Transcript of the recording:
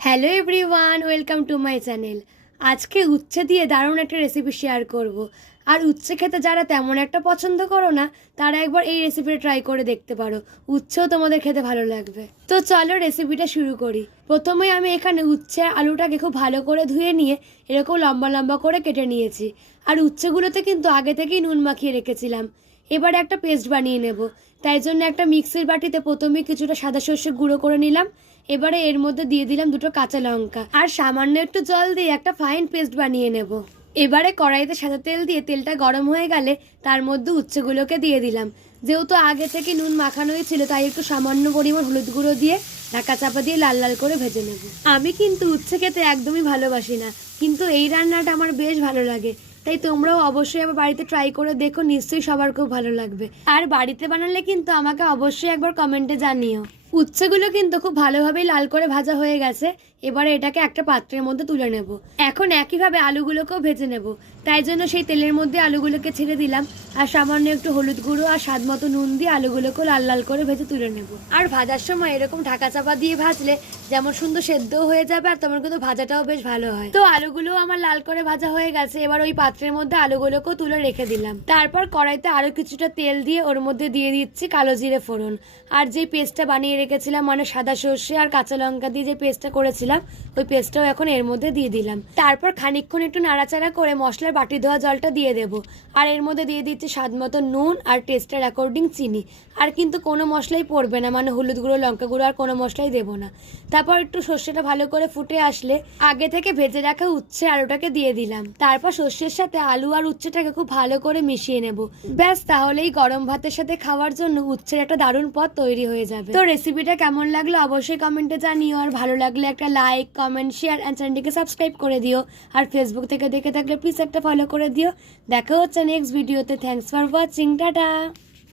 Hello everyone, welcome to my channel. আজকে উচ্ছে দিয়ে দারুণ একটা রেসিপি শেয়ার করব। আর উচ্ছে খেতে যারা তেমন একটা পছন্দ করো না, তারা একবার এই রেসিপিটা ট্রাই করে দেখতে পারো। উচ্ছেও তোমাদের খেতে ভালো লাগবে। তো চলো রেসিপিটা শুরু করি। প্রথমে আমি এখানে উচ্ছে আলুটাকে খুব ভালো করে ধুয়ে নিয়ে এরকম লম্বা লম্বা করে কেটে নিয়েছি। আর উচ্ছেগুলোতে কিন্তু আগে থেকেই নুন মাখিয়ে রেখেছিলাম। এবারে একটা পেস্ট বানিয়ে নেব। তাই জন্য একটা মিক্সির বাটিতে প্রথমে কিছুটা সাদা সর্ষে গুঁড়ো করে নিলাম। এবারে এর মধ্যে দিয়ে দিলাম দুটো কাঁচা লঙ্কা। আর সামান্য একটু জল দিয়ে একটা ফাইন পেস্ট বানিয়ে নেব। এবারে কড়াইতে সাদা তেল দিয়ে তেলটা গরম হয়ে গেলে তার মধ্যে উচ্ছেগুলোকে দিয়ে দিলাম। যেহেতু আগে থেকে নুন মাখানোই ছিল, তাই একটু সামান্য পরিমাণ হলুদ গুঁড়ো দিয়ে ঢাকা চাপা দিয়ে লাল লাল করে ভেজে নেব। আমি কিন্তু উচ্ছে খেতে একদমই ভালোবাসি না, কিন্তু এই রান্নাটা আমার বেশ ভালো লাগে। তাই তোমরাও অবশ্যই আবার বাড়িতে ট্রাই করে দেখো, নিশ্চয়ই সবার খুব ভালো লাগবে। আর বাড়িতে বানালে কিন্তু আমাকে অবশ্যই একবার কমেন্টে জানিও। উচ্ছেগুলো কিন্তু খুব ভালোভাবেই লাল করে ভাজা হয়ে গেছে। এবারে এটাকে একটা পাত্রের মধ্যে তুলে নেব। এখন একইভাবে আলুগুলোকেও ভেজে নেব। তাই জন্য সেই তেলের মধ্যে আলুগুলোকে ছেড়ে দিলাম। আর সামান্য একটু হলুদ গুঁড়ো আর স্বাদ মতো নুন দিয়ে আলুগুলোকেও লাল লাল করে ভেজে তুলে নেব। আর ভাজার সময় এরকম ঢাকা চাপা দিয়ে ভাজলে যেমন সুন্দর সেদ্ধও হয়ে যাবে আর তেমন কিন্তু ভাজাটাও বেশ ভালো হয়। তো আলুগুলো আমার লাল করে ভাজা হয়ে গেছে। এবার ওই পাত্রের মধ্যে আলুগুলোকেও তুলে রেখে দিলাম। তারপর কড়াইতে আরও কিছুটা তেল দিয়ে ওর মধ্যে দিয়ে দিচ্ছি কালো জিরে ফোড়ন। আর যে পেস্টটা বানিয়ে রেখেছিলাম মানে সাদা সর্ষে আর কাঁচা লঙ্কা দিয়ে যে পেস্টটা করেছিলাম, ওই পেস্টটাও এখন এর মধ্যে দিয়ে দিলাম। তারপর খানিকক্ষণ একটু নাড়াচাড়া করে মশলার বাটি ধোয়া জলটা দিয়ে দেব। আর এর মধ্যে দিয়ে দিচ্ছি স্বাদ মতো নুন আর টেস্টের অ্যাকর্ডিং চিনি। আর কিন্তু কোনো মশলাই পড়বে না মানে হলুদ গুঁড়ো, লঙ্কা গুঁড়ো আর কোনো মশলাই দেবো না। তারপর একটু সর্ষেটা ভালো করে ফুটে আসলে আগে থেকে ভেজে রাখা উচ্ছে আলুটাকে দিয়ে দিলাম। তারপর সর্ষের সাথে আলু আর উচ্ছেটাকে খুব ভালো করে মিশিয়ে নেব। ব্যাস, তাহলেই গরম ভাতের সাথে খাওয়ার জন্য উচ্ছের একটা দারুণ পদ তৈরি হয়ে যাবে। তো রেসিপিটা কেমন লাগল অবশ্যই কমেন্টে জানিও। আর ভালো লাগলে একটা লাইক কমেন্ট শেয়ার অ্যান্ড চ্যানেলটিকে সাবস্ক্রাইব করে দিও। আর ফেসবুক থেকে দেখে থাকলে প্লিজ একটা ফলো করে দিও। দেখা হচ্ছে নেক্সট ভিডিওতে থ্যাংকস ফর ওয়াচিং টাটা!